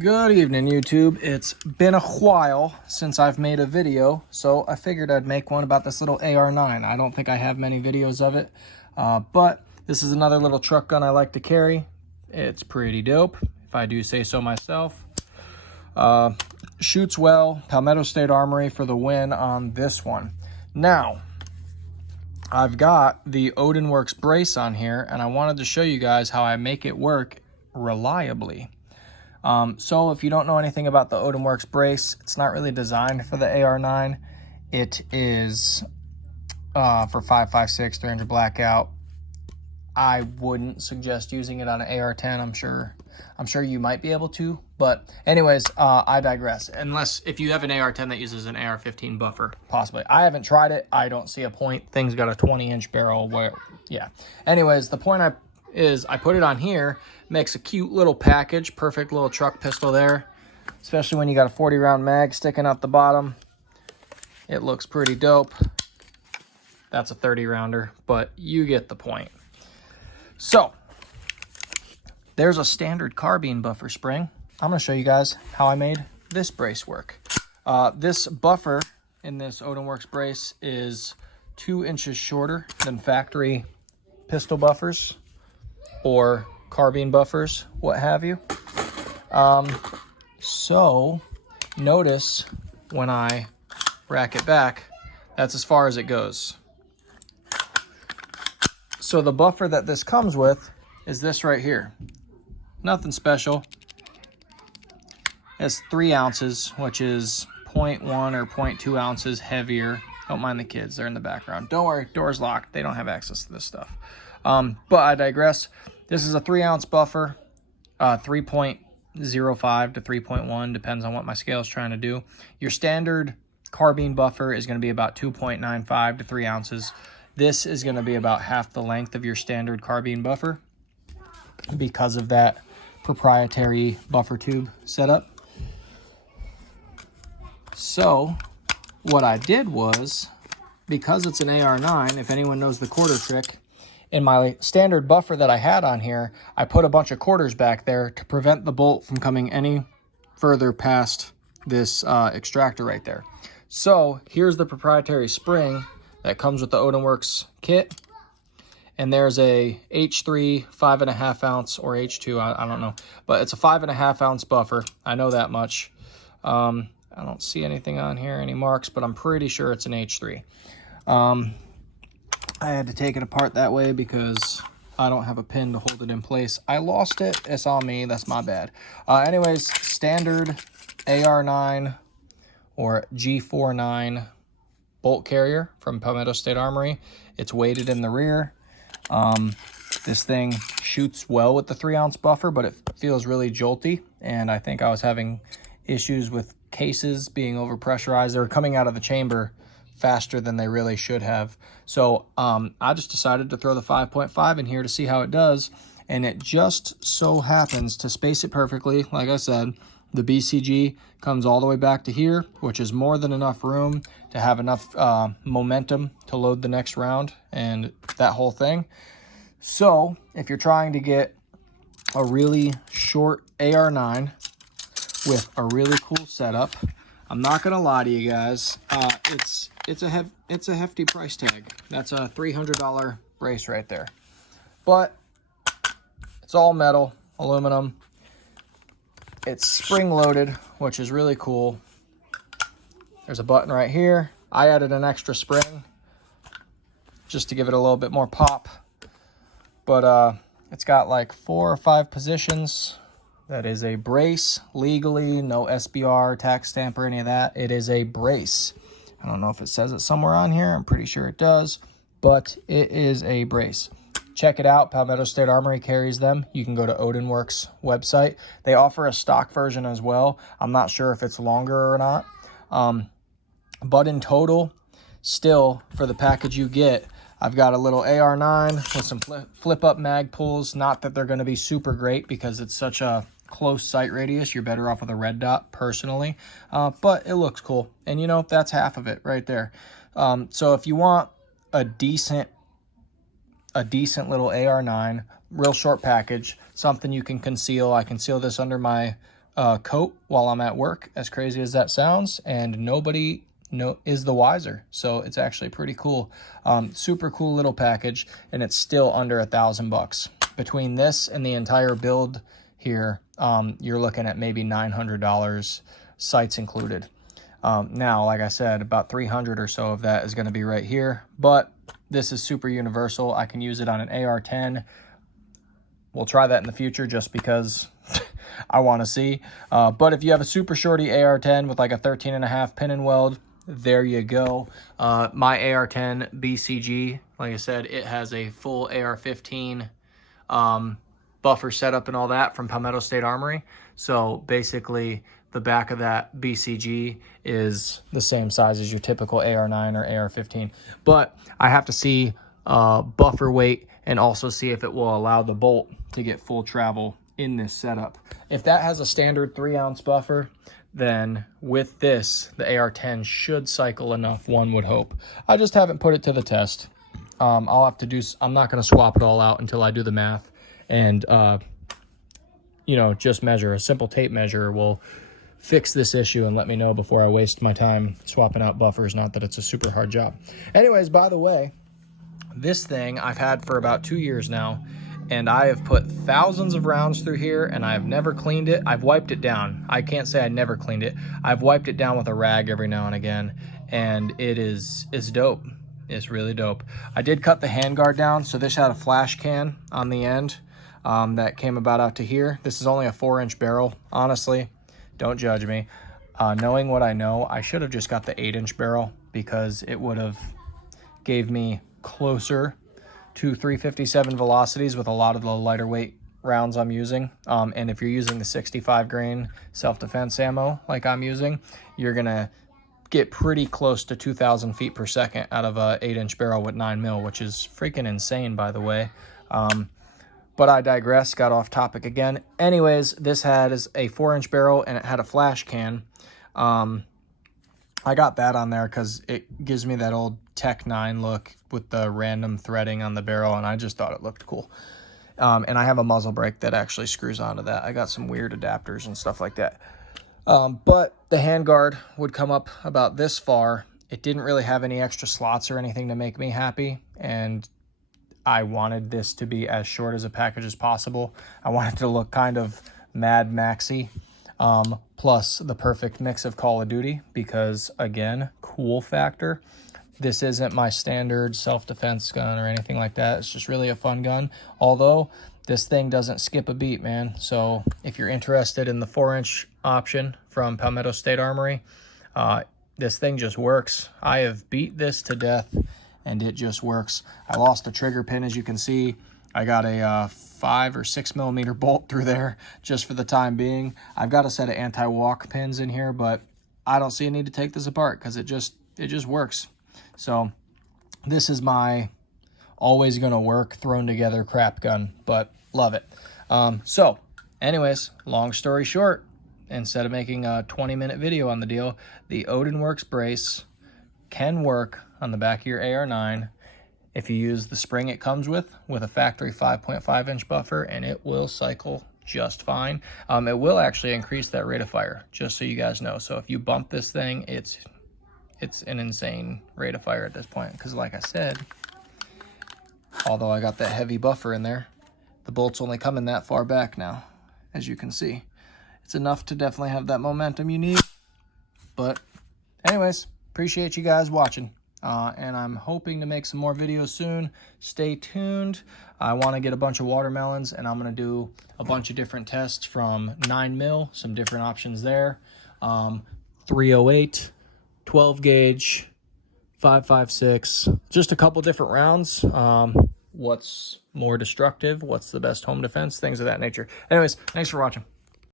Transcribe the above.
Good evening, YouTube. It's been a while since I've made a video, so I figured I'd make one about this little Ar9. I don't think I have many videos of it, but this is another little truck gun I like to carry. It's pretty dope, if I do say so myself. Shoots well. Palmetto State Armory for the win on this one. Now, I've got the Odin Works brace on here, and I wanted to show you guys how I make it work reliably. So if you don't know anything about the Odin Works brace, it's not really designed for the Ar9. It is for 5.56, 300 blackout. I wouldn't suggest using it on an AR10. I'm sure you might be able to, but anyways, I digress. Unless if you have an AR10 that uses an AR15 buffer, possibly. I haven't tried it. I don't see a point. Thing's got a 20-inch barrel. Where, yeah. Anyways, the point I put it on here, makes a cute little package, perfect little truck pistol there, especially when you got a 40-round mag sticking out the bottom. It looks pretty dope. That's a 30-rounder, but you get the point. So, there's a standard carbine buffer spring. I'm going to show you guys how I made this brace work. This buffer in this Odin Works brace is 2 inches shorter than factory pistol buffers or carbine buffers, what have you. So notice when I rack it back, that's as far as it goes. So the buffer that this comes with is this right here. Nothing special. It's 3 ounces, which is 0.1 or 0.2 ounces heavier. Don't mind the kids, they're in the background. Don't worry, door's locked. They don't have access to this stuff. But I digress. This is a 3-ounce buffer, 3.05 to 3.1, depends on what my scale is trying to do. Your standard carbine buffer is going to be about 2.95 to 3 ounces. This is going to be about half the length of your standard carbine buffer because of that proprietary buffer tube setup. So what I did was, because it's an Ar9, if anyone knows the quarter trick, in my standard buffer that I had on here, I put a bunch of quarters back there to prevent the bolt from coming any further past this extractor right there. So here's the proprietary spring that comes with the Odin Works kit. And there's a H3 5.5 ounce or H2, I don't know, but it's a 5.5 ounce buffer. I know that much. I don't see anything on here, any marks, but I'm pretty sure it's an H3. I had to take it apart that way because I don't have a pin to hold it in place. I lost it. It's on me. That's my bad. Anyways, standard Ar9 or G49 bolt carrier from Palmetto State Armory. It's weighted in the rear. This thing shoots well with the 3-ounce buffer, but it feels really jolty. And I think I was having issues with cases being overpressurized. They were coming out of the chamber faster than they really should have. So I just decided to throw the 5.5 in here to see how it does, and it just so happens to space it perfectly. Like I said, the BCG comes all the way back to here, which is more than enough room to have enough momentum to load the next round and that whole thing. So if you're trying to get a really short Ar9 with a really cool setup, I'm not gonna lie to you guys, it's a hefty price tag. That's a $300 brace right there. But it's all metal, aluminum. It's spring loaded, which is really cool. There's a button right here. I added an extra spring just to give it a little bit more pop. But it's got like 4 or 5 positions. That is a brace, legally, no SBR, tax stamp, or any of that. It is a brace. I don't know if it says it somewhere on here. I'm pretty sure it does, but it is a brace. Check it out. Palmetto State Armory carries them. You can go to Odin Works website. They offer a stock version as well. I'm not sure if it's longer or not. But in total, still, for the package you get, I've got a little Ar9 with some flip-up mag pulls. Not that they're going to be super great because it's such a close sight radius. You're better off with a red dot personally, but it looks cool. And you know, that's half of it right there. So if you want a decent little Ar9, real short package, something you can conceal. I conceal this under my coat while I'm at work, as crazy as that sounds, and nobody is the wiser. So it's actually pretty cool. Super cool little package, and it's still under $1,000. Between this and the entire build here, you're looking at maybe $900, sights included. Now, like I said, about 300 or so of that is going to be right here, but this is super universal. I can use it on an AR-10. We'll try that in the future just because I want to see. But if you have a super shorty AR-10 with like a 13.5 pin and weld, there you go. My AR-10 BCG, like I said, it has a full AR-15 buffer setup and all that from Palmetto State Armory. So basically, the back of that BCG is the same size as your typical AR-9 or AR-15. But I have to see buffer weight and also see if it will allow the bolt to get full travel in this setup. If that has a standard 3-ounce buffer, then with this, the AR-10 should cycle enough, one would hope. I just haven't put it to the test. I'll have to do, I'm not going to swap it all out until I do the math and, you know, just measure. A simple tape measure will fix this issue and let me know before I waste my time swapping out buffers. Not that it's a super hard job. Anyways, by the way, this thing I've had for about 2 years now, and I have put thousands of rounds through here, and I've never cleaned it. I've wiped it down. I can't say I never cleaned it. I've wiped it down with a rag every now and again, and it's dope. It's really dope. I did cut the handguard down, so this had a flash can on the end that came about out to here. This is only a 4-inch barrel. Honestly, don't judge me. Knowing what I know, I should have just got the 8-inch barrel because it would have gave me closer to 357 velocities with a lot of the lighter weight rounds I'm using. And if you're using the 65 grain self-defense ammo like I'm using, you're gonna get pretty close to 2,000 feet per second out of a 8-inch barrel with 9 mil, which is freaking insane, by the way. But I digress, got off topic again. Anyways, this has a 4-inch barrel and it had a flash can. I got that on there because it gives me that old Tech 9 look with the random threading on the barrel, and I just thought it looked cool. And I have a muzzle brake that actually screws onto that. I got some weird adapters and stuff like that. But the handguard would come up about this far. It didn't really have any extra slots or anything to make me happy, and I wanted this to be as short as a package as possible. I wanted it to look kind of Mad Maxy. Plus the perfect mix of Call of Duty because, again, cool factor. This isn't my standard self-defense gun or anything like that. It's just really a fun gun. Although, this thing doesn't skip a beat, man. So, if you're interested in the 4-inch option from Palmetto State Armory, this thing just works. I have beat this to death, and it just works. I lost a trigger pin, as you can see. I got a 5 or 6 millimeter bolt through there just for the time being. I've got a set of anti-walk pins in here, but I don't see a need to take this apart because it just works. So this is my always gonna work thrown together crap gun, but love it. So anyways, long story short, instead of making a 20-minute video on the deal, the Odin Works brace can work on the back of your AR-9 if you use the spring it comes with a factory 5.5-inch buffer, and it will cycle just fine. It will actually increase that rate of fire, just so you guys know. So if you bump this thing, it's an insane rate of fire at this point, because like I said, although I got that heavy buffer in there, the bolt's only coming that far back now, as you can see. It's enough to definitely have that momentum you need. But anyways, appreciate you guys watching. And I'm hoping to make some more videos soon. Stay tuned. I want to get a bunch of watermelons, and I'm going to do a bunch of different tests from 9 mil, some different options there. 308, 12 gauge, 5.56, just a couple different rounds. What's more destructive? What's the best home defense? Things of that nature. Anyways, thanks for watching.